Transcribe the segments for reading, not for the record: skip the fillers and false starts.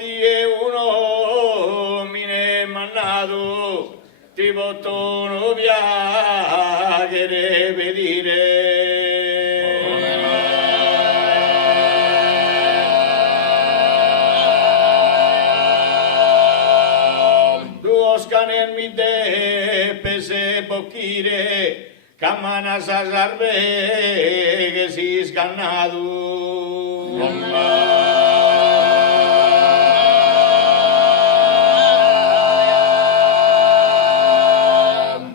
die uno mine mannato ti bottono viagere vedire duoscanen mi de pese bocchire Camanas azarbe que si ganado.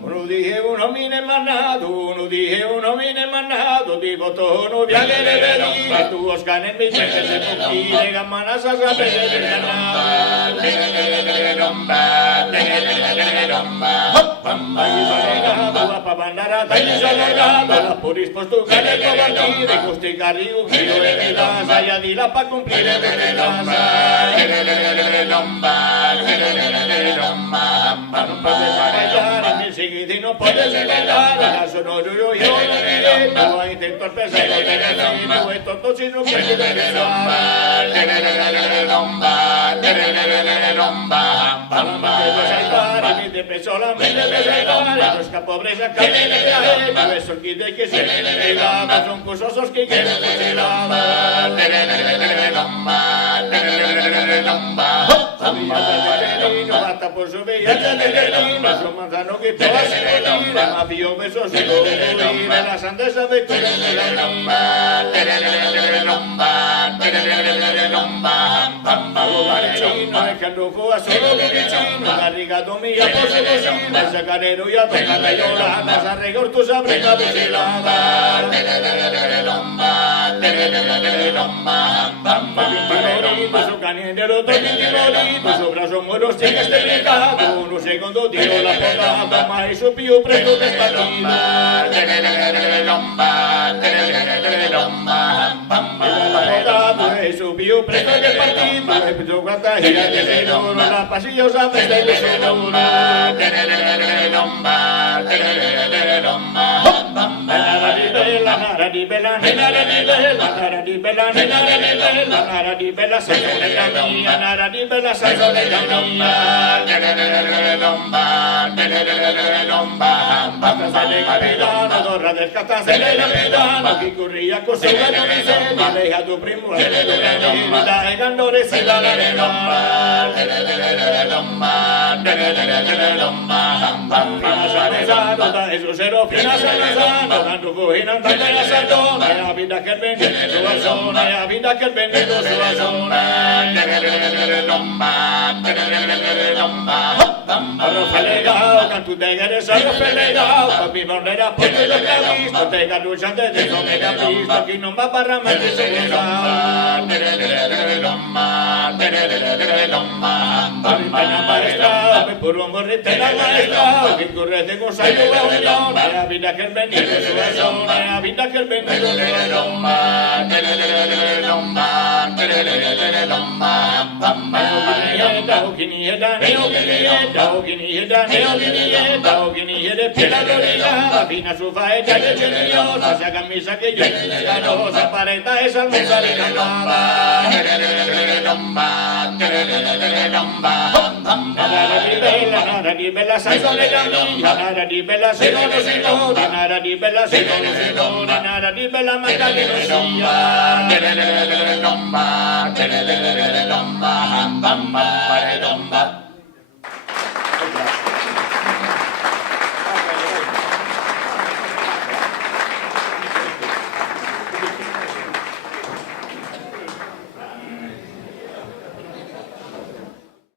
Uno dije uno mine manado, uno dije uno mine manado, di botono viagere vedire, tu oscan en mi gente se poquire, camanas azarbe que si ganado. Por disposto que le compartir de costigar y un giro de vidas allá di la pa cumplir de vidas no mi seguidi no puedes inventar la sonoro yo no hay intento pesar no es tonto si no puedes de peso la mente de regalar, es que pobreza que no es el que que se le da, son cosas que fusilar. No basta por su belleza de no son manzano que pasa, la mafio besos y la sandesa de no dejando fuga solo chino, barrigado mía por su cocina, sacarero y a tocar la llorana, a regor tu sabrina vigilada. Su caniendero todo timorito, su brazo mueros tiene este pecado, uno segundo tiro la porta, toma y su pío preso despartido. Su pío preso despartido, su guanta gira de seno, la pasillos a desde el seno. Nara di bella, la vida que vende su zona, la vida que vende su zona. Arroz legado, cantu de gueres, arroz legado, papi mornera, porque lo que ha visto, te ganuchan de eso me ha visto, aquí no va para más que se maestra, me puro morrete la maestra, que corre de cosa y la vida que vende su zona, la vida que vende su zona. Fina su faeta de geniosa, esa camisa que yo no se aparenta esa almoza de nada di bella sanzone nada di bella seno nada di bella seno nada di bella magdalena